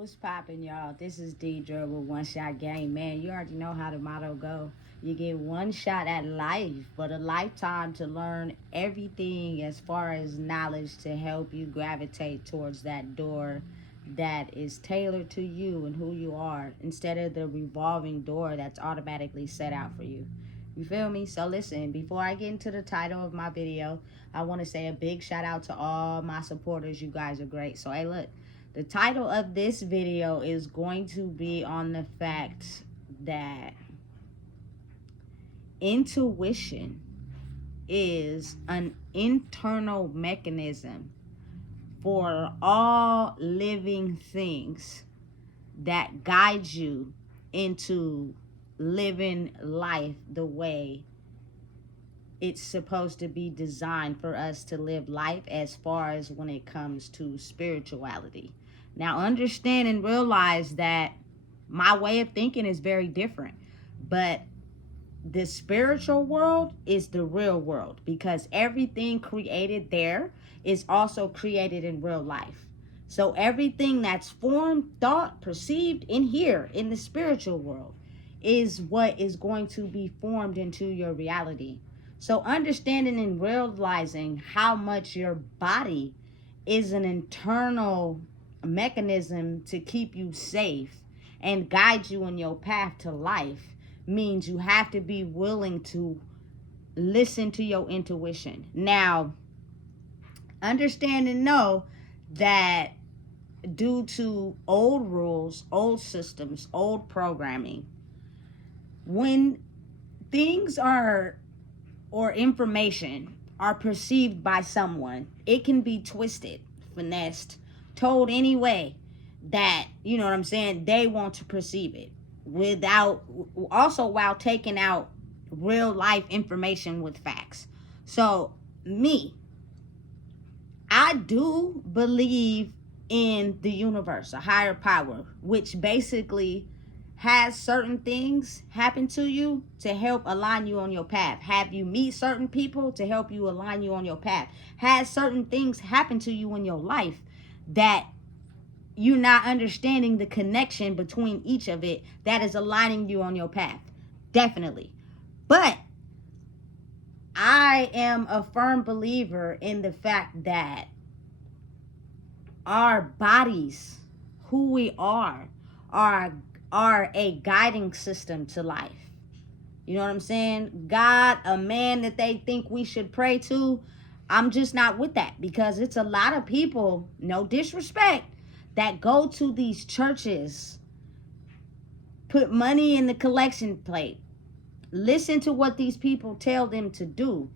What's poppin', y'all? This is Deidre with One Shot Game. Man, you already know how the motto go. You get one shot at life, but a lifetime to learn everything as far as knowledge to help you gravitate towards that door that is tailored to you and who you are, instead of the revolving door that's automatically set out for you. You feel me? So listen, before I get into the title of my video, I want to say a big shout out to all my supporters. You guys are great. So hey, look, the title of this video is going to be on the fact that intuition is an internal mechanism for all living things that guides you into living life the way it's supposed to be designed for us to live life, as far as when it comes to spirituality. Now, understand and realize that my way of thinking is very different, but the spiritual world is the real world, because everything created there is also created in real life. So everything that's formed, thought, perceived in here in the spiritual world is what is going to be formed into your reality. So understanding and realizing how much your body is an internal mechanism to keep you safe and guide you in your path to life means you have to be willing to listen to your intuition. Now, understand and know that due to old rules, old systems, old programming, when things are or information are perceived by someone, it can be twisted, finessed, told any way that, you know what I'm saying, they want to perceive it, without also while taking out real life information with facts. So I do believe in the universe, a higher power, which basically has certain things happen to you to help align you on your path. Have you meet certain people to help you align you on your path. Has certain things happen to you in your life that you're not understanding the connection between each of it that is aligning you on your path. Definitely. But I am a firm believer in the fact that our bodies, who we are a guiding system to life. You know what I'm saying? God, a man that they think we should pray to, I'm just not with that, because it's a lot of people, no disrespect, that go to these churches, put money in the collection plate, listen to what these people tell them to do,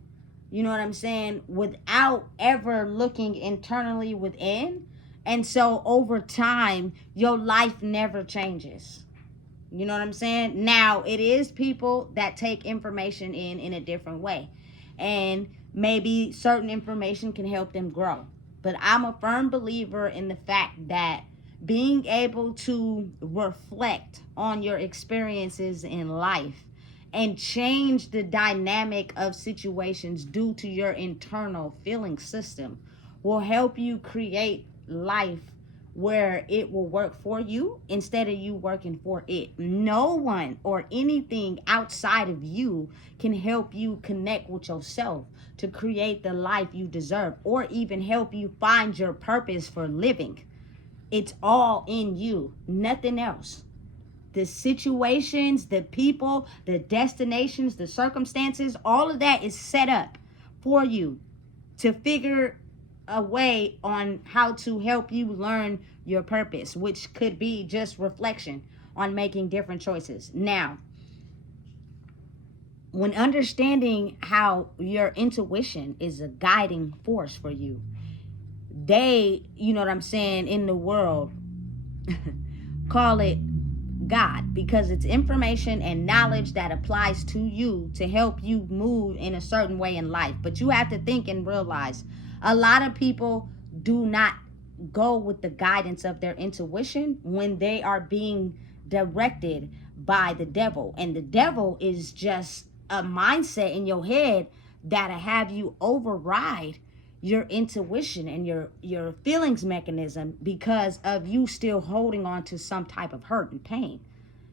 you know what I'm saying, without ever looking internally within. And so over time, your life never changes. You know what I'm saying? Now, it is people that take information in a different way. And maybe certain information can help them grow. But I'm a firm believer in the fact that being able to reflect on your experiences in life and change the dynamic of situations due to your internal feeling system will help you create life where it will work for you instead of you working for it. No one or anything outside of you can help you connect with yourself to create the life you deserve, or even help you find your purpose for living. It's all in you, nothing else. The situations, the people, the destinations, the circumstances, all of that is set up for you to figure a way on how to help you learn your purpose, which could be just reflection on making different choices. Now, when understanding how your intuition is a guiding force for you, they, you know what I'm saying, in the world call it God, because it's information and knowledge that applies to you to help you move in a certain way in life. But you have to think and realize a lot of people do not go with the guidance of their intuition when they are being directed by the devil. And the devil is just a mindset in your head that'll have you override your intuition and your feelings mechanism because of you still holding on to some type of hurt and pain.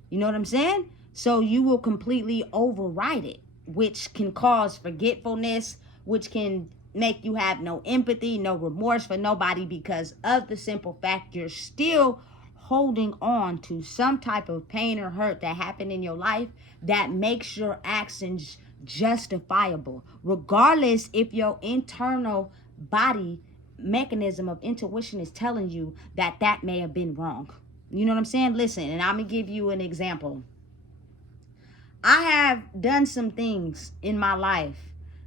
You know what I'm saying? So you will completely override it, which can cause forgetfulness, which can make you have no empathy, no remorse for nobody, because of the simple fact you're still holding on to some type of pain or hurt that happened in your life that makes your actions justifiable, regardless if your internal body mechanism of intuition is telling you that that may have been wrong. You know what I'm saying? Listen, and I'm gonna give you an example. I have done some things in my life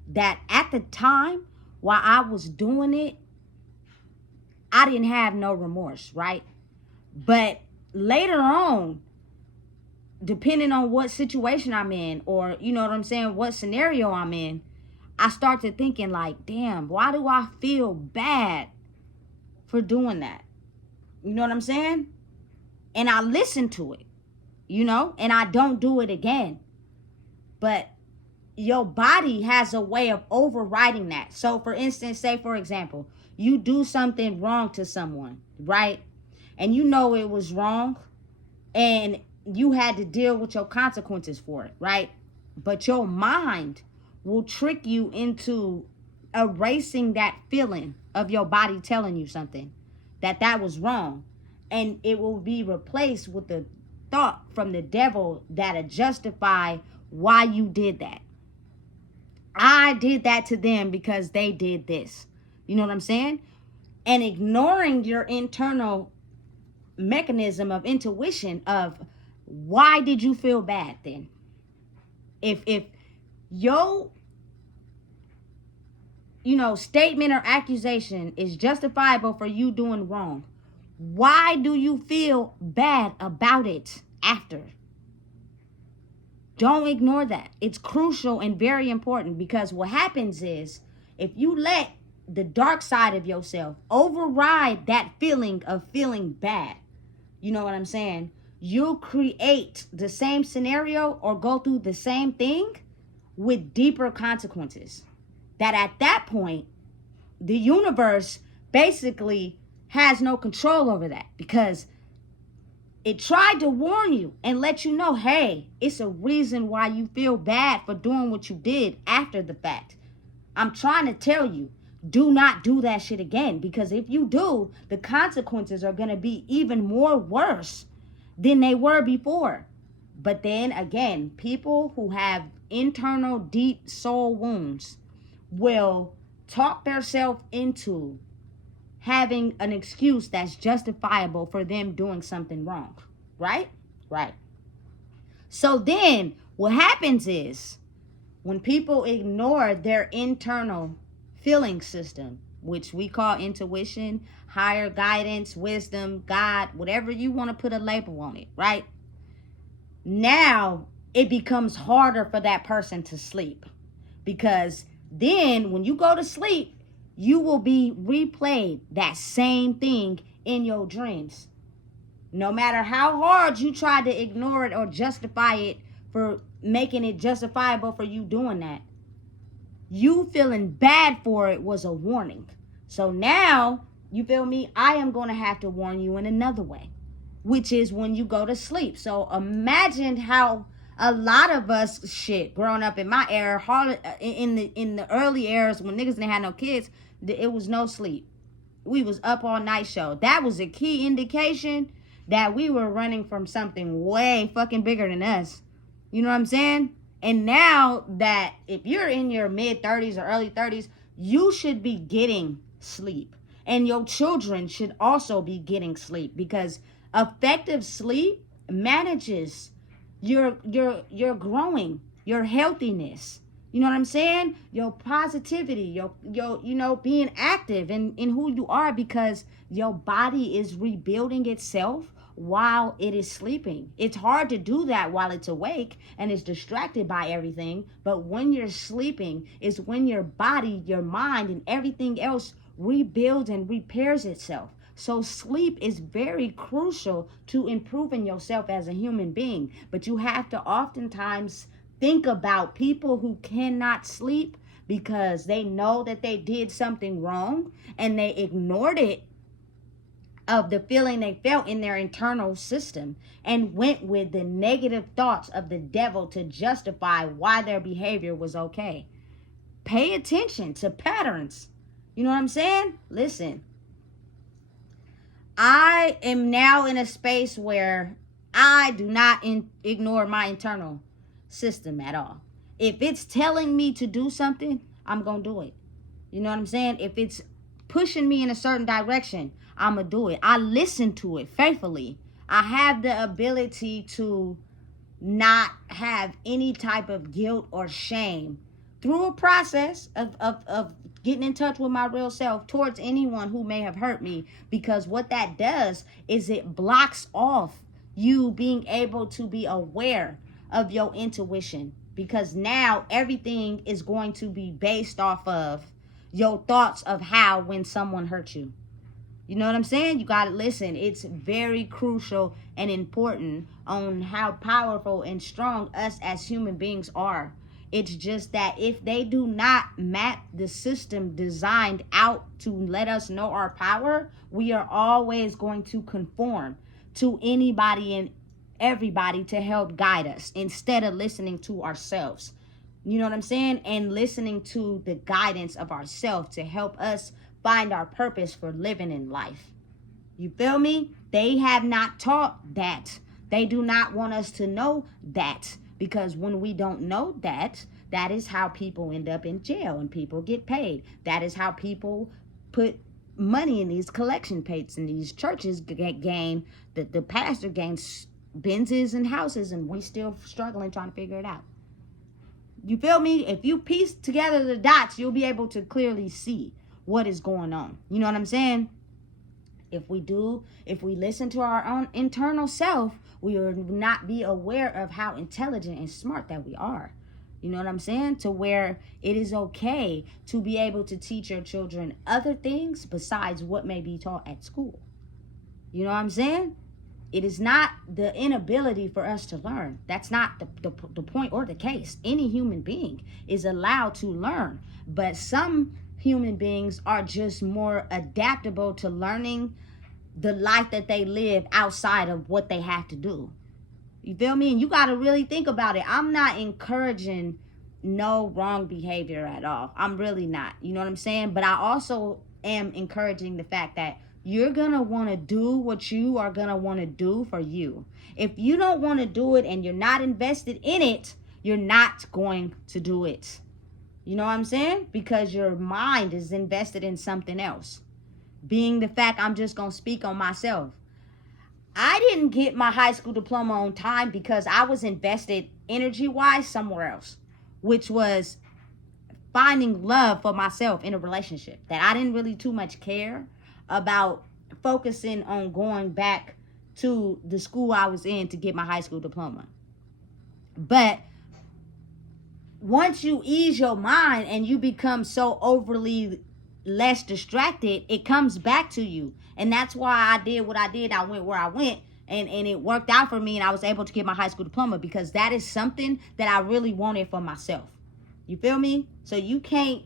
that at the time while I was doing it, I didn't have no remorse, right? But later on, depending on what situation I'm in, or you know what I'm saying, what scenario I'm in, I started thinking like, damn, why do I feel bad for doing that? You know what I'm saying? And I listen to it, you know, and I don't do it again. But your body has a way of overriding that. So for instance, say for example, you do something wrong to someone, right? And you know it was wrong and you had to deal with your consequences for it, right? But your mind will trick you into erasing that feeling of your body telling you something, that was wrong. And it will be replaced with the thought from the devil that'll justify why you did that. I did that to them because they did this. You know what I'm saying? And ignoring your internal mechanism of intuition of why did you feel bad then? If your statement or accusation is justifiable for you doing wrong, why do you feel bad about it after? Don't ignore that. It's crucial and very important, because what happens is if you let the dark side of yourself override that feeling of feeling bad, you know what I'm saying? You'll create the same scenario or go through the same thing with deeper consequences. That at that point, the universe basically has no control over that, because it tried to warn you and let you know, hey, it's a reason why you feel bad for doing what you did after the fact. I'm trying to tell you, do not do that shit again, because if you do, the consequences are going to be even more worse than they were before. But then again, people who have internal deep soul wounds will talk themselves into having an excuse that's justifiable for them doing something wrong, right? Right. So then what happens is when people ignore their internal feeling system, which we call intuition, higher guidance, wisdom, God, whatever you want to put a label on it, right? Now it becomes harder for that person to sleep, because then when you go to sleep, you will be replayed that same thing in your dreams. No matter how hard you try to ignore it or justify it for making it justifiable for you doing that, you feeling bad for it was a warning. So now, you feel me? I am going to have to warn you in another way, which is when you go to sleep. So imagine how a lot of us growing up in my era, in the early eras when niggas didn't have no kids, it was no sleep. We was up all night show. That was a key indication that we were running from something way fucking bigger than us. You know what I'm saying? And now that if you're in your mid 30s or early 30s, you should be getting sleep. And your children should also be getting sleep, because effective sleep manages your growing, your healthiness. You know what I'm saying? Your positivity, your being active in who you are, because your body is rebuilding itself while it is sleeping. It's hard to do that while it's awake and it's distracted by everything. But when you're sleeping is when your body, your mind, and everything else rebuilds and repairs itself. So sleep is very crucial to improving yourself as a human being. But you have to oftentimes think about people who cannot sleep, because they know that they did something wrong and they ignored it, of the feeling they felt in their internal system, and went with the negative thoughts of the devil to justify why their behavior was okay. Pay attention to patterns. You know what I'm saying? Listen, I am now in a space where I do not ignore my internal system at all. If it's telling me to do something, I'm going to do it. You know what I'm saying? If it's pushing me in a certain direction, I'm going to do it. I listen to it faithfully. I have the ability to not have any type of guilt or shame through a process of getting in touch with my real self towards anyone who may have hurt me, because what that does is it blocks off you being able to be aware of your intuition, because now everything is going to be based off of your thoughts of how when someone hurt you. You know what I'm saying? You got to listen. It's very crucial and important on how powerful and strong us as human beings are. It's just that if they do not map the system designed out to let us know our power, we are always going to conform to anybody and everybody to help guide us instead of listening to ourselves. You know what I'm saying? And listening to the guidance of ourselves to help us find our purpose for living in life. You feel me? They have not taught that. They do not want us to know that, because when we don't know that, that is how people end up in jail and people get paid. That is how people put money in these collection plates and these churches gain, the pastor gains Benzes and houses, and we still struggling trying to figure it out. You feel me? If you piece together the dots, you'll be able to clearly see what is going on. You know what I'm saying? If we listen to our own internal self, we will not be aware of how intelligent and smart that we are. You know what I'm saying? To where it is okay to be able to teach your children other things besides what may be taught at school. You know what I'm saying? It is not the inability for us to learn. That's not the point or the case. Any human being is allowed to learn. But some human beings are just more adaptable to learning the life that they live outside of what they have to do. You feel me? And you got to really think about it. I'm not encouraging no wrong behavior at all. I'm really not. You know what I'm saying? But I also am encouraging the fact that you're going to want to do what you are going to want to do for you. If you don't want to do it and you're not invested in it, you're not going to do it. You know what I'm saying? Because your mind is invested in something else. Being the fact, I'm just going to speak on myself. I didn't get my high school diploma on time because I was invested energy-wise somewhere else, which was finding love for myself in a relationship that I didn't really too much care about focusing on going back to the school I was in to get my high school diploma. But once you ease your mind and you become so overly less distracted, it comes back to you. And that's why I did what I did. I went where I went, and it worked out for me, and I was able to get my high school diploma because that is something that I really wanted for myself. You feel me? So you can't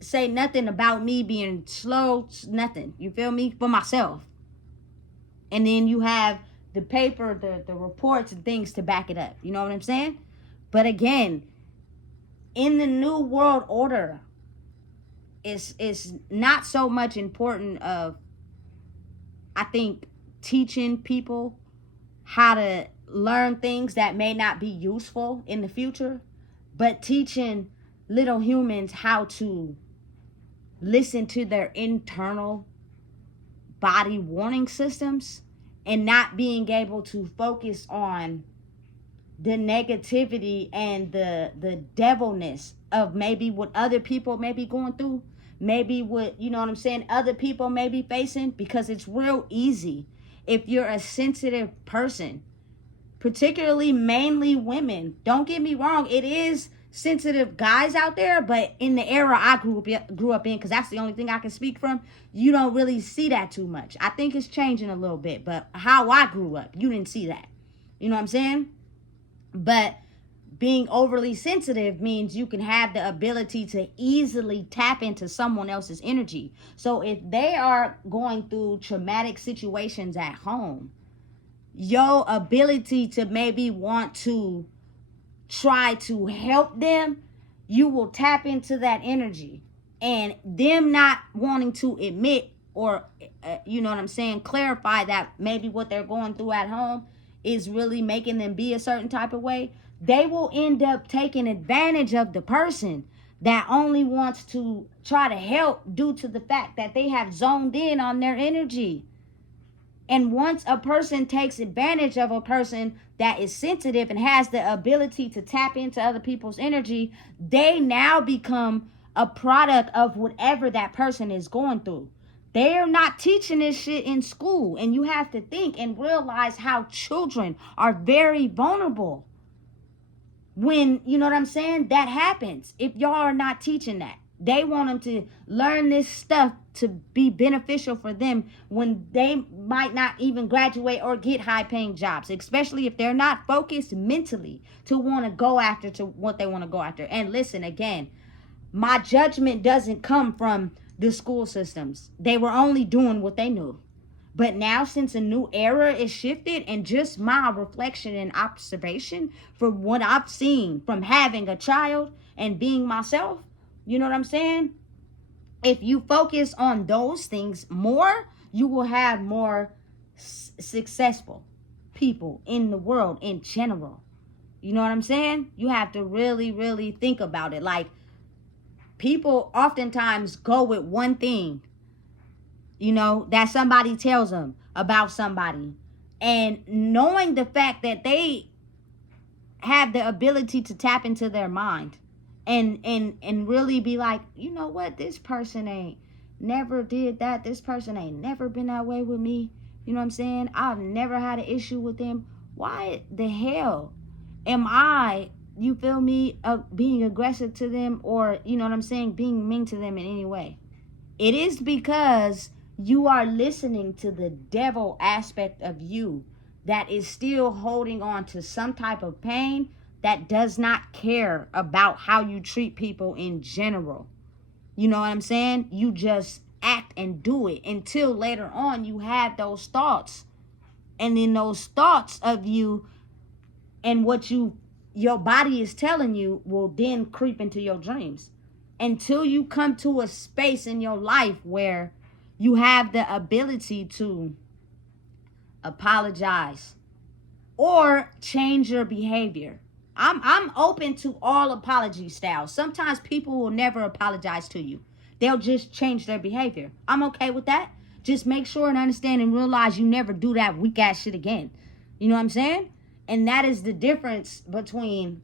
say nothing about me being slow, nothing. You feel me? For myself. And then you have the paper, the reports and things to back it up. You know what I'm saying? But again, in the new world order, it's not so much important of, I think, teaching people how to learn things that may not be useful in the future, but teaching little humans how to listen to their internal body warning systems and not being able to focus on the negativity and the devilness of maybe what other people may be going through, maybe what, you know what I'm saying, other people may be facing, because it's real easy if you're a sensitive person, particularly mainly women. Don't get me wrong, it is sensitive guys out there, but in the era I grew up in, because that's the only thing I can speak from, you don't really see that too much. I think it's changing a little bit, but how I grew up, you didn't see that. You know what I'm saying? But being overly sensitive means you can have the ability to easily tap into someone else's energy. So if they are going through traumatic situations at home, your ability to maybe want to try to help them, you will tap into that energy. And them not wanting to admit or, you know what I'm saying, clarify that maybe what they're going through at home is really making them be a certain type of way, they will end up taking advantage of the person that only wants to try to help due to the fact that they have zoned in on their energy. And once a person takes advantage of a person that is sensitive and has the ability to tap into other people's energy, they now become a product of whatever that person is going through. They're not teaching this shit in school. And you have to think and realize how children are very vulnerable when, you know what I'm saying, that happens. If y'all are not teaching that, they want them to learn this stuff to be beneficial for them when they might not even graduate or get high paying jobs, especially if they're not focused mentally to want to go after to what they want to go after. And listen, again, my judgment doesn't come from the school systems. They were only doing what they knew. But now, since a new era is shifted, and just my reflection and observation from what I've seen from having a child and being myself, you know what I'm saying? If you focus on those things more, you will have more successful people in the world in general. You know what I'm saying? You have to really, really think about it. Like, people oftentimes go with one thing, you know, that somebody tells them about somebody. And knowing the fact that they have the ability to tap into their mind and really be like, you know what, this person ain't never did that. This person ain't never been that way with me. You know what I'm saying? I've never had an issue with them. Why the hell am I, you feel me, being aggressive to them, or, you know what I'm saying, being mean to them in any way? It is because you are listening to the devil aspect of you that is still holding on to some type of pain, that does not care about how you treat people in general. You know what I'm saying? You just act and do it until later on you have those thoughts. And then those thoughts of you and what your body is telling you will then creep into your dreams. Until you come to a space in your life where you have the ability to apologize or change your behavior. I'm open to all apology styles. Sometimes people will never apologize to you. They'll just change their behavior. I'm okay with that. Just make sure and understand and realize you never do that weak ass shit again. You know what I'm saying? And that is the difference between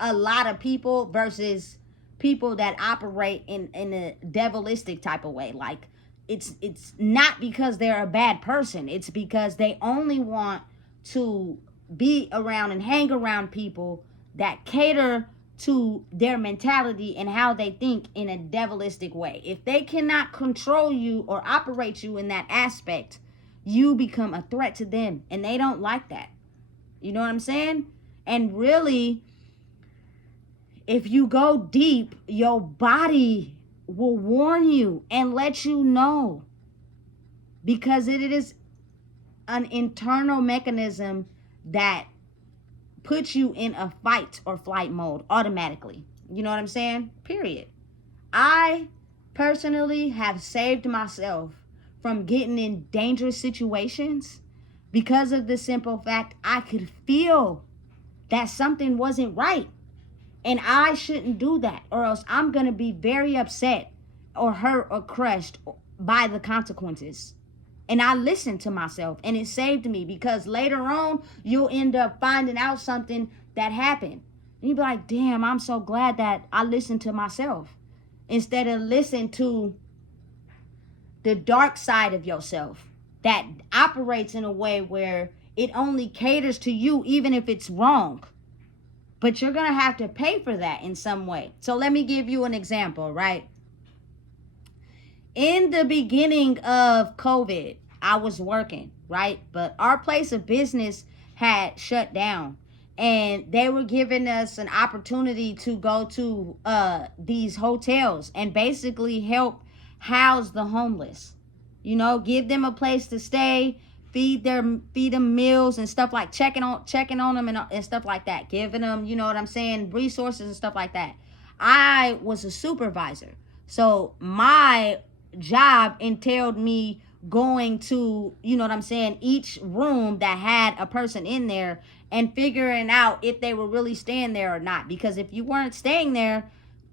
a lot of people versus people that operate in a devilistic type of way. Like, it's not because they're a bad person. It's because they only want to be around and hang around people that cater to their mentality and how they think in a devilistic way. If they cannot control you or operate you in that aspect, you become a threat to them, and they don't like that. You know what I'm saying? And really, if you go deep, your body will warn you and let you know, because it is an internal mechanism that puts you in a fight or flight mode automatically. You know what I'm saying? Period. I personally have saved myself from getting in dangerous situations because of the simple fact I could feel that something wasn't right. And I shouldn't do that, or else I'm going to be very upset or hurt or crushed by the consequences. And I listened to myself, and it saved me, because later on, you'll end up finding out something that happened. And you'll be like, damn, I'm so glad that I listened to myself, instead of listening to the dark side of yourself that operates in a way where it only caters to you, even if it's wrong. But you're going to have to pay for that in some way. So let me give you an example, right? In the beginning of COVID, I was working, right? But our place of business had shut down. and they were giving us an opportunity to go to these hotels and basically help house the homeless. You know, give them a place to stay, feed them meals and stuff, like checking on them and stuff like that, giving them, you know what I'm saying, resources and stuff like that. I was a supervisor, so my job entailed me going to, you know what I'm saying, each room that had a person in there and figuring out if they were really staying there or not. Because if you weren't staying there,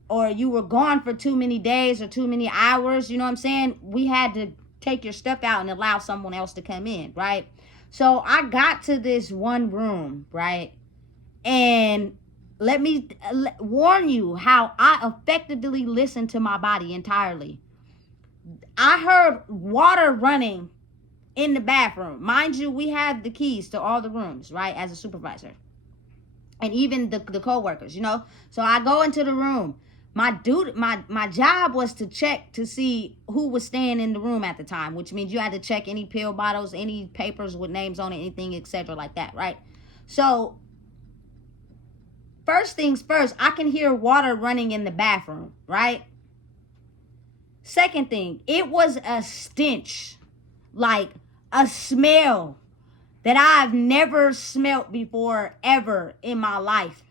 or you were gone for too many days or too many hours, you know what I'm saying, we had to take your stuff out and allow someone else to come in, right? So I got to this one room, right? And let me warn you how I effectively listened to my body entirely. I heard water running in the bathroom. Mind you, we have the keys to all the rooms, right, as a supervisor. And even the co-workers, you know. So I go into the room. My job was to check to see who was staying in the room at the time, which means you had to check any pill bottles, any papers with names on it, anything, etc., like that, right? So first things first, I can hear water running in the bathroom, right? Second thing, it was a stench, like a smell that I've never smelt before ever in my life.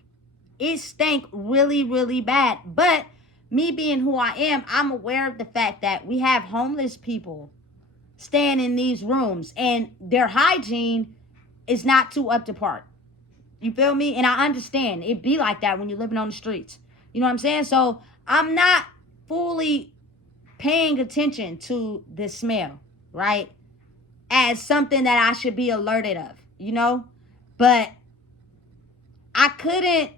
It stank really, really bad. But me being who I am, I'm aware of the fact that we have homeless people staying in these rooms and their hygiene is not too up to par. You feel me? And I understand it be like that when you're living on the streets. You know what I'm saying? So I'm not fully paying attention to the smell, right, as something that I should be alerted of, you know? But I couldn't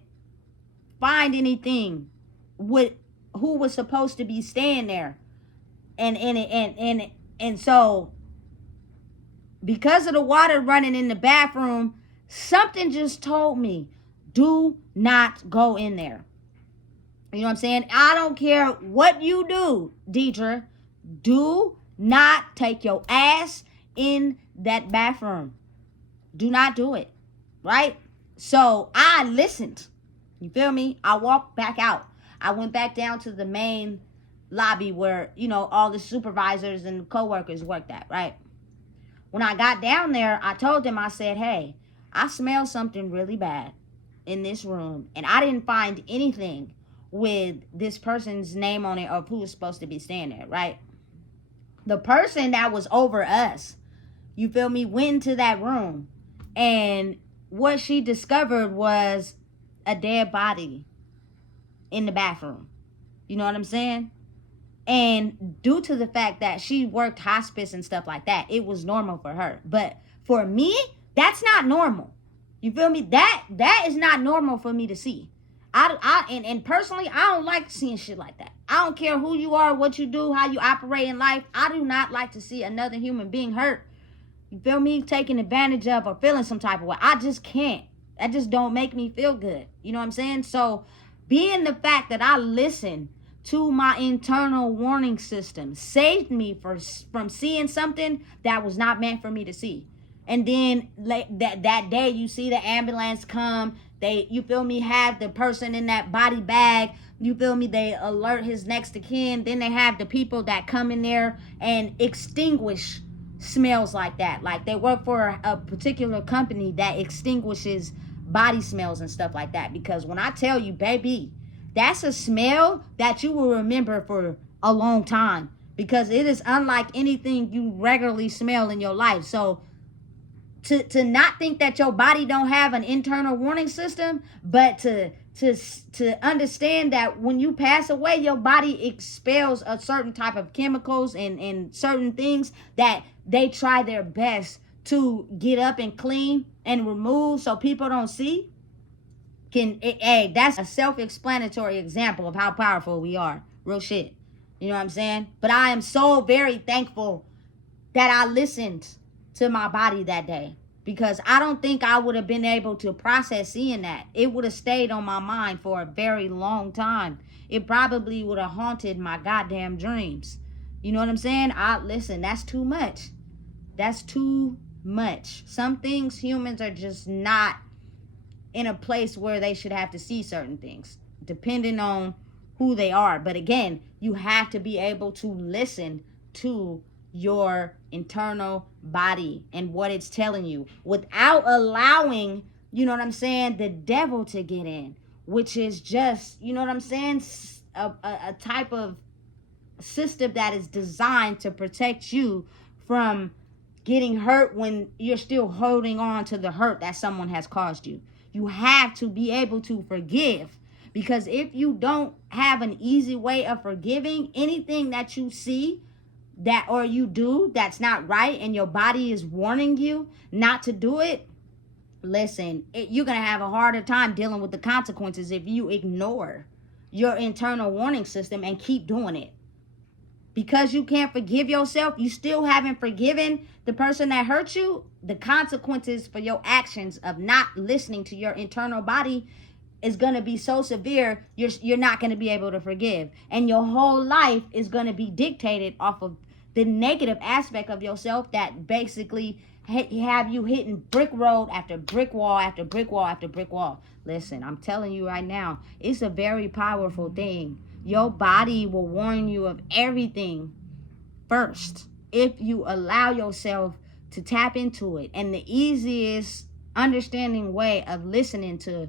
find anything with who was supposed to be staying there. And so because of the water running in the bathroom, something just told me, do not go in there. You know what I'm saying? I don't care what you do, Deidre. Do not take your ass in that bathroom. Do not do it. Right? So I listened. You feel me? I walked back out. I went back down to the main lobby where, you know, all the supervisors and co-workers worked at, right? When I got down there, I told them, I said, hey, I smell something really bad in this room, and I didn't find anything with this person's name on it or who was supposed to be staying there, right? The person that was over us, you feel me, went into that room, and what she discovered was a dead body in the bathroom. You know what I'm saying? And due to the fact that she worked hospice and stuff like that, it was normal for her. But for me, that's not normal. You feel me? That is not normal for me to see. And personally, I don't like seeing shit like that. I don't care who you are, what you do, how you operate in life. I do not like to see another human being hurt. You feel me? Taken advantage of or feeling some type of way. I just can't. That just don't make me feel good. You know what I'm saying? So being the fact that I listened to my internal warning system saved me from seeing something that was not meant for me to see. And then that day, you see the ambulance come. They, you feel me, have the person in that body bag. You feel me? They alert his next of kin. Then they have the people that come in there and extinguish smells like that. Like they work for a particular company that extinguishes body smells and stuff like that. Because when I tell you, baby, that's a smell that you will remember for a long time, because it is unlike anything you regularly smell in your life. So to not think that your body don't have an internal warning system, but to understand that when you pass away, your body expels a certain type of chemicals and certain things that they try their best to get up and clean and remove so people don't see. Hey, that's a self-explanatory example of how powerful we are. Real shit. You know what I'm saying? But I am so very thankful that I listened to my body that day, because I don't think I would have been able to process seeing that. It would have stayed on my mind for a very long time. It probably would have haunted my goddamn dreams. You know what I'm saying? Listen, that's too much. That's too much. Some things humans are just not in a place where they should have to see certain things, depending on who they are. But again, you have to be able to listen to your internal body and what it's telling you without allowing, you know what I'm saying, the devil to get in, which is just, you know what I'm saying, a type of system that is designed to protect you from getting hurt when you're still holding on to the hurt that someone has caused you. You have to be able to forgive, because if you don't have an easy way of forgiving, anything that you see that or you do that's not right and your body is warning you not to do it, listen, you're going to have a harder time dealing with the consequences if you ignore your internal warning system and keep doing it. Because you can't forgive yourself, you still haven't forgiven the person that hurt you, the consequences for your actions of not listening to your internal body is going to be so severe, you're not going to be able to forgive. And your whole life is going to be dictated off of the negative aspect of yourself that basically have you hitting brick road after brick wall after brick wall after brick wall. Listen, I'm telling you right now, it's a very powerful thing. Your body will warn you of everything first if you allow yourself to tap into it. And the easiest understanding way of listening to,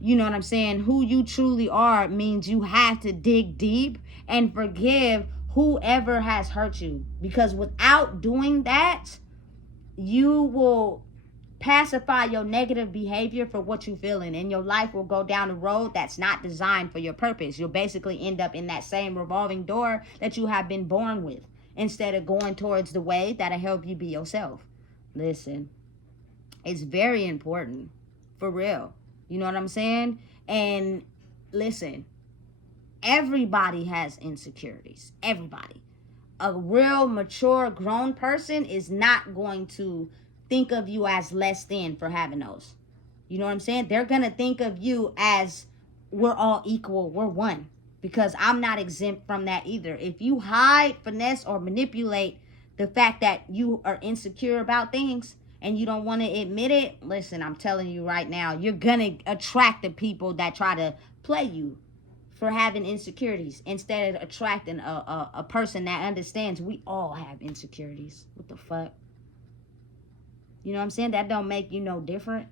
you know what I'm saying, who you truly are means you have to dig deep and forgive whoever has hurt you. Because without doing that, you will pacify your negative behavior for what you're feeling, and your life will go down a road that's not designed for your purpose. You'll basically end up in that same revolving door that you have been born with, instead of going towards the way that'll help you be yourself. Listen, it's very important, for real. You know what I'm saying? And listen, everybody has insecurities. Everybody. A real mature grown person is not going to think of you as less than for having those. You know what I'm saying? They're going to think of you as we're all equal, we're one. Because I'm not exempt from that either. If you hide, finesse, or manipulate the fact that you are insecure about things and you don't want to admit it, listen, I'm telling you right now, you're going to attract the people that try to play you for having insecurities, instead of attracting a person that understands we all have insecurities. What the fuck? You know what I'm saying? That don't make you no different.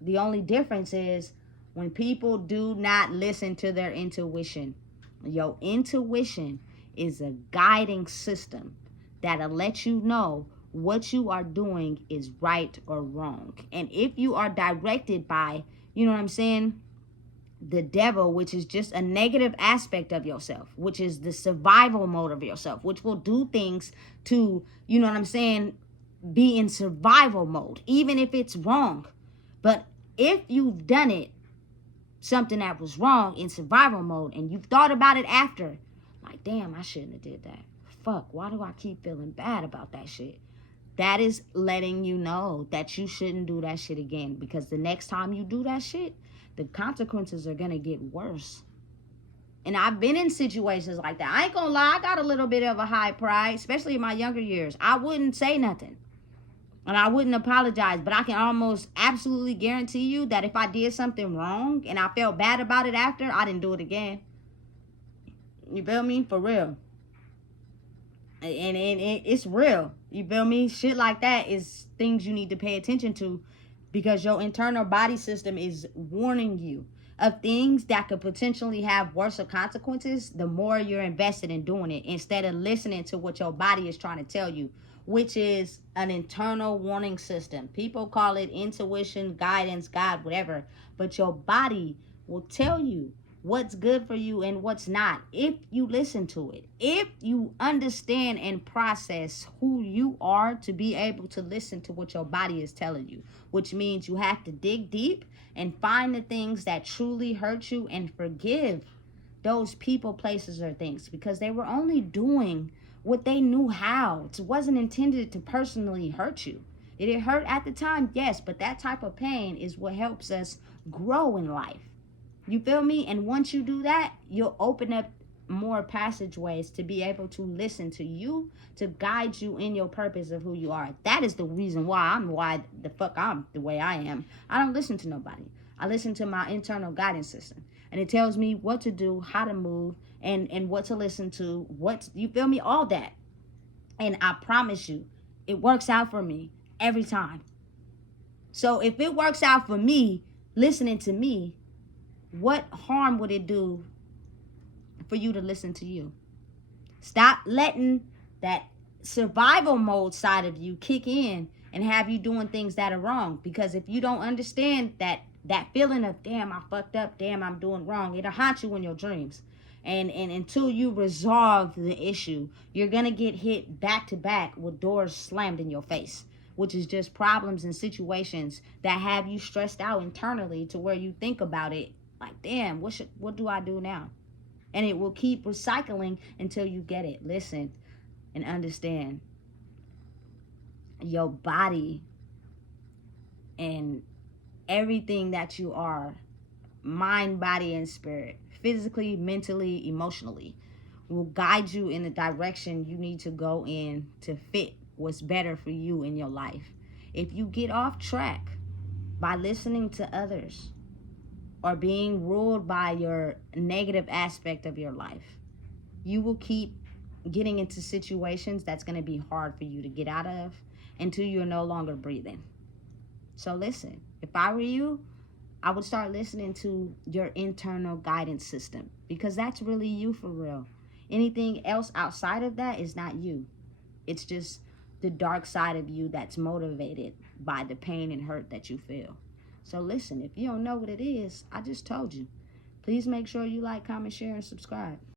The only difference is when people do not listen to their intuition. Your intuition is a guiding system that'll let you know what you are doing is right or wrong. And if you are directed by, you know what I'm saying, the devil, which is just a negative aspect of yourself, which is the survival mode of yourself, which will do things to, you know what I'm saying, be in survival mode, even if it's wrong. But if you've done it, something that was wrong in survival mode, and you've thought about it after, like, damn, I shouldn't have did that. Fuck, why do I keep feeling bad about that shit? That is letting you know that you shouldn't do that shit again, because the next time you do that shit, the consequences are going to get worse. And I've been in situations like that. I ain't gonna lie, I got a little bit of a high pride, especially in my younger years. I wouldn't say nothing. And I wouldn't apologize. But I can almost absolutely guarantee you that if I did something wrong and I felt bad about it after, I didn't do it again. You feel me? For real. And it's real. You feel me? Shit like that is things you need to pay attention to, because your internal body system is warning you of things that could potentially have worse consequences the more you're invested in doing it, instead of listening to what your body is trying to tell you, which is an internal warning system. People call it intuition, guidance, God, whatever. But your body will tell you what's good for you and what's not, if you listen to it. If you understand and process who you are to be able to listen to what your body is telling you, which means you have to dig deep and find the things that truly hurt you and forgive those people, places, or things, because they were only doing what they knew how. It wasn't intended to personally hurt you. Did it hurt at the time? Yes, but that type of pain is what helps us grow in life. You feel me? And once you do that, you'll open up more passageways to be able to listen to you, to guide you in your purpose of who you are. That is the reason why I'm the way I am. I don't listen to nobody. I listen to my internal guidance system. And it tells me what to do, how to move, and what to listen to, you feel me? All that. And I promise you, it works out for me every time. So if it works out for me, listening to me, what harm would it do for you to listen to you? Stop letting that survival mode side of you kick in and have you doing things that are wrong. Because if you don't understand that feeling of, damn, I fucked up, damn, I'm doing wrong, it'll haunt you in your dreams. And until you resolve the issue, you're going to get hit back to back with doors slammed in your face, which is just problems and situations that have you stressed out internally to where you think about it like, damn, what do I do now? And it will keep recycling until you get it. Listen and understand. Your body and everything that you are, mind, body, and spirit, physically, mentally, emotionally, will guide you in the direction you need to go in to fit what's better for you in your life. If you get off track by listening to others or being ruled by your negative aspect of your life, you will keep getting into situations that's going to be hard for you to get out of until you're no longer breathing. So listen, if I were you, I would start listening to your internal guidance system, because that's really you for real. Anything else outside of that is not you. It's just the dark side of you that's motivated by the pain and hurt that you feel. So listen, if you don't know what it is, I just told you. Please make sure you like, comment, share, and subscribe.